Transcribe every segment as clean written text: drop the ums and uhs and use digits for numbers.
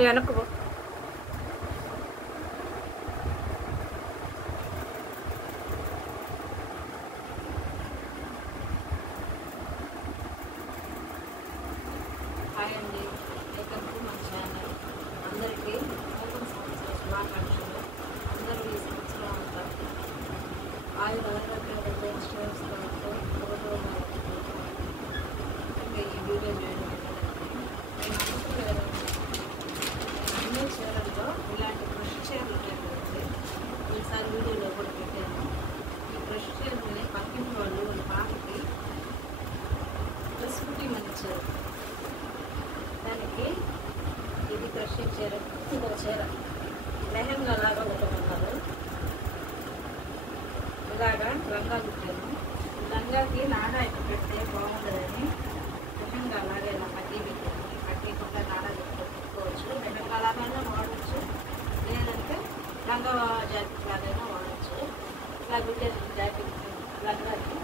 వెనక్కు పో. హాయ్ అండి, వెల్కమ్ టు మన ఛానల్. అందరికీ నూతన సంవత్సర శుభాకాంక్షలు. అందరూ ఈ సంవత్సరం అంతా ఆరోగ్యాలతో శ్రేయస్సులతో ఇంకా ఈ వీడియో చేయడం నేను అనుకోలేదు. నేను అన్ని చీరల్లో ఇలాంటి బ్రష్ చీరలు ఉంటాయి. ఈసారి వీడియోలో కూడా పెట్టాను. ఈ బ్రష్ చీరలని పక్కింటి వాళ్ళు వాళ్ళ పాపకి డ్రెస్ కుట్టింగ్ ఇచ్చారు. దానికి ఇది బ్రష్ చీర, ఇంకో చీర లెహంగా లాగా ఒకటి ఇలాగా లంగా కుట్టాను. లంగాకి నాడా ఎక్కువ పెడితే బాగుండదని లెహంగా అలాగే ఇలా పట్టి పెట్టాను. పట్టి కొంత నాడా పెట్టుకోవచ్చు. లెహంగా లాగానే వాడచ్చు, లేదంటే లంగా జాకెట్ లాగైనా వాడచ్చు. ఇలా పెట్టాను జాకెట్ లంగాకి.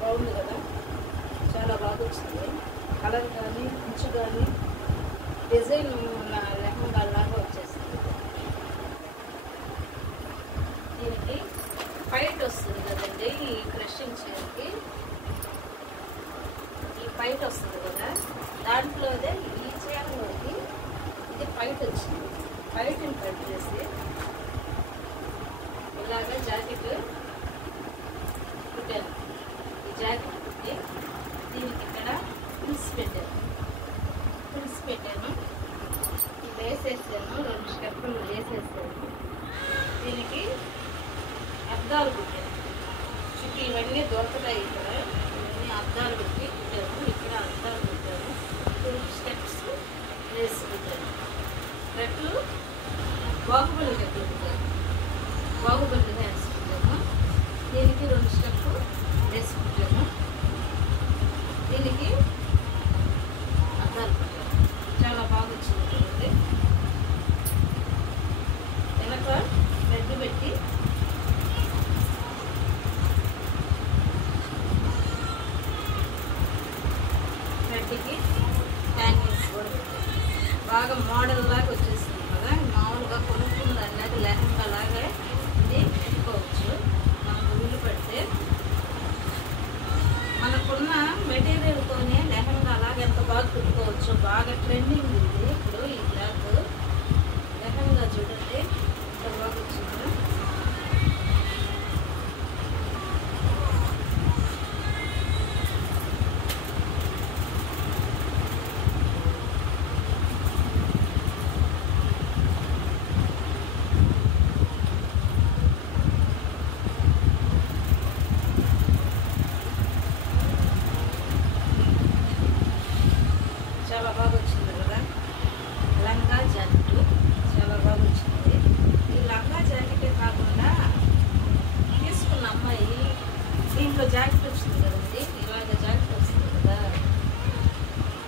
బాగుంది కదా, చాలా బాగా వచ్చింది. కలర్ కానీ ఇంచు కానీ డిజైన్ లెహంగా లాగా వచ్చేస్తుంది. దీనికి పైట్ వస్తుంది కదండి, ఈ క్రషింగ్ చీరకి ఈ పైట్ వస్తుంది కదా, దాంట్లోనే ఈ చీరలోకి ఇది పైట్ వచ్చింది. పైట్ని కట్ చేసి ఇలాగా జాకెట్ కుట్టాను. ఈ జాకెట్ కుట్టి దీనికి ఇక్కడ పిల్స్ పెట్టాను. ఇది వేసేసాను, 2 స్టెప్పులు వేసేసాను. దీనికి అద్దాలు కుట్టాను. చుట్టూ ఇవన్నీ దొరకతాయి. ఇక్కడ ఇవన్నీ అద్దాలు పెట్టి కుట్టాను. ఇక్కడ అద్దాలు కుట్టాను. 2 స్టెప్స్ వేసి కుట్టాను. రెట్లు బాహుబలి రెట్లు కుట్టాను. బాహుబలి హ్యాండ్స్ కుట్టాను. దీనికి 2 స్టెప్లు వేసి కుట్టాను. దీనికి అద్దాలు కుట్టాను. చాలా బాగా వచ్చింది కదండి. వెనక రెడ్ పెట్టి రెడ్కి హ్యాంగింగ్స్ కూడా పెట్టాను. బాగా మోడల్ లాగా వచ్చేసింది కదా. మామూలుగా కొనుక్కుంది అన్నది లెహంగా లాగా ఇది పెట్టుకోవచ్చు. మనకు వీలు పెడితే మనకున్న మెటీరియల్తోనే లెహంగా అలాగే ఎంత బాగా కుట్టుకోవచ్చు. బాగా ట్రెండింగ్ ఉంది ఇప్పుడు ఈ క్లాత్. లెహంగా చూడండి ఎంత బాగా వచ్చిందో. చాలా బాగా వచ్చింది కదా లంగా జాకెట్. చాలా బాగా వచ్చింది. ఈ లంగా జాకెటే కాకుండా తీసుకున్న అమ్మాయి దీంట్లో జాకెట్ వచ్చింది కదండి, ఇలాగ జాకెట్ వస్తుంది కదా.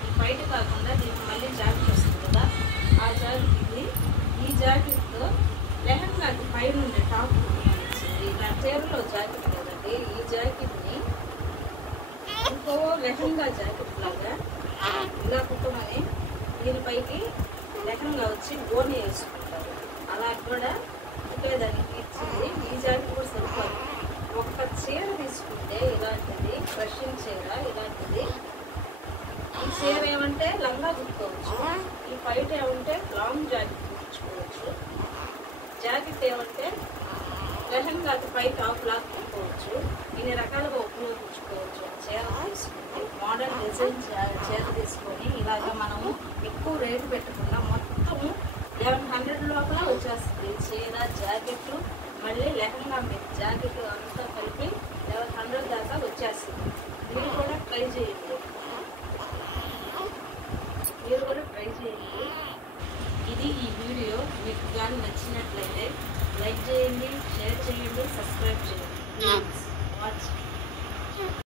ఈ బయట కాకుండా దీనికి మళ్ళీ జాకెట్ వస్తుంది కదా. ఆ జాకెట్ ఇది. ఈ జాకెట్తో లెహంగాకి పైన ఉండే టాప్ వచ్చింది. ఇలా చీరలో జాకెట్ కదండి. ఈ జాకెట్ని ఇంకో లెహంగా జాకెట్ లాగా ఇలా కుట్టమని దీనిపైకి లెహంగా వచ్చి గోని వేసుకుంటారు. అలా కూడా కుట్టేదానికి ఇచ్చింది. ఈ జాకెట్ కూడా సరిపోదు. ఒక్క చీర తీసుకుంటే ఇలాంటిది క్రషింగ్ చీర ఇలాంటిది. ఈ చీర ఏమంటే లంగా కుట్టుకోవచ్చు. ఈ పైట ఏమంటే లాంగ్ జాకెట్ కుట్టించుకోవచ్చు. జాకెట్ ఏమంటే లెహంగాకి పై టాప్ లాగా కుట్టుకోవచ్చు. ఇన్ని రకాలుగా ఉపయోగించుకోవచ్చు. చీర తీసుకుని మోడర్న్ డిజైన్ చీర తీసుకొని ఇలాగా మనము ఎక్కువ రేటు పెట్టకుండా మొత్తము 1100 లోపల వచ్చేస్తుంది. చీర జాకెట్లు మళ్ళీ లెహంగా మీద జాకెట్ అంతా కలిపి 1100 దాకా వచ్చేస్తుంది. మీరు కూడా ట్రై చేయండి. ఇది ఈ వీడియో మీకు కానీ నచ్చినట్లయితే లైక్ చేయండి, షేర్ చేయండి, సబ్స్క్రైబ్ చేయండి. వాచ్